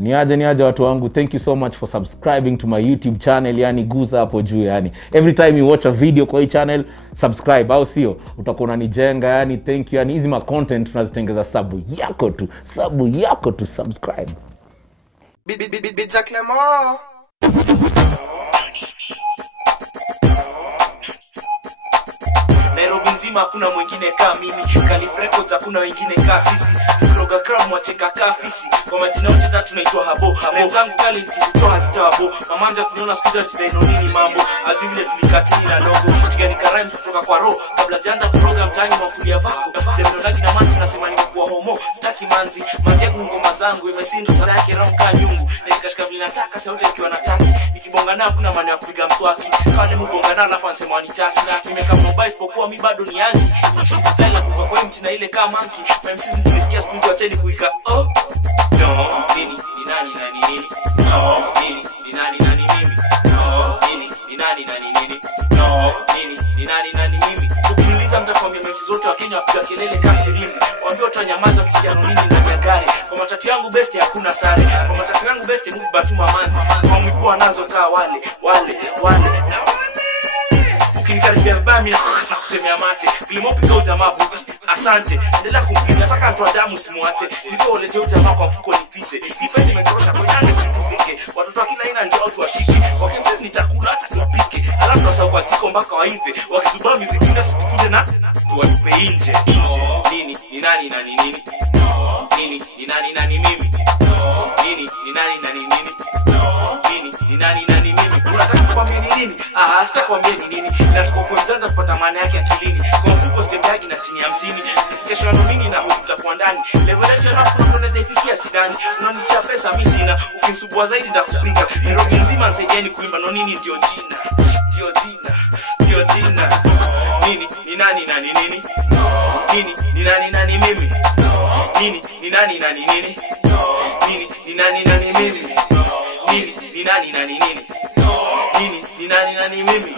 Niaje watu wangu, thank you so much for subscribing to my YouTube channel. Yani guza hapo juu yani. Every time you watch a video kwa hii channel, subscribe au sio? Utakuwa unanijenga yani. Thank you. Yani hizi ma content tunazitengeza sabu yako tu subscribe. Bidza Clemo. Nairobi nzima hakuna mwingine kama mimi. Calif Records hakuna wengine kama sisi. Program wacheka kafisi. Kwa majina yote tatu naitwa Habo. Zangu kali nikizitoa hazitawa bo. Mamanja kuniona sikuja jina Nonini mambo. Hadi vile tulikatini na logo. Tukiandika rhymes kutoka kwa roho. Kabla sijaanza program tani makulia vako. Ndio ndani na manzi nasema nimekuwa homo. Sitaki manzi. Manzi yangu ngoma zangu imesindo sana yake ramka nyungu. Nishikashika vile nataka sauti ikiwa nataki. Nikibonga na kuna maana ya kupiga mswaki. Kale mbonga na alafu ansema wanitaki. Nimeka mobile isipokuwa mi bado ni yangi. Nikishikitana kwa point na ile kama monkey. MCs nilisikia siku hizo wacheni kuika oh no nini ni nani nini no nini ni nani mimi no nini ni nani nini no nini ni nani mimi. Ukiniuliza mtakwambia mechi zote wa Kenya wapiga kelele kama filimbi. Waambie watu wanyamaza kisikia Nonini ndani ya gari. Kwa matatu yangu best hakuna sare. Kwa matatu yangu best ni batuma manzi. Kwa mkubwa nazo kaa wale ukinikaribia vibaya mimi nakutemea mate. Clemo of Calif Records, asante. Endelea kumpiga nataka mtu damu simuache. Nilipo ulete ujamaa kwa mfuko nipite. Nipe nimetorosha kwa nani situfike. Watoto akina aina ndio watu washiki. Wakimsisi ni chakula hata tuwapike. Alafu tunasahau kwa tiko mpaka waive. Wakitubaa muziki na situkuje na tuwatupe nje. Nini ni nani nini? Nini ni nani mimi? Nini ni nani nini? Nini ni nani mimi? Unataka kuambia ni nini? Sitakwambia ni nini. Na tuko kuanza kupata maana yake akilini. Kwa mfuko step yake na chini ya 50. Kesho Nonini na utakuwa ndani. Level yetu ya rap unaweza ifikia sidani. Unanisha pesa mimi sina. Ukinisubua zaidi nitakupiga. Nairobi nzima nisaidieni kuimba Nonini ndio jina. Nini ni nani nini? Nini ni nani mimi? Nini ni nani nini? Nini ni nani mimi? Nini ni nani nini? Nini ni nani mimi?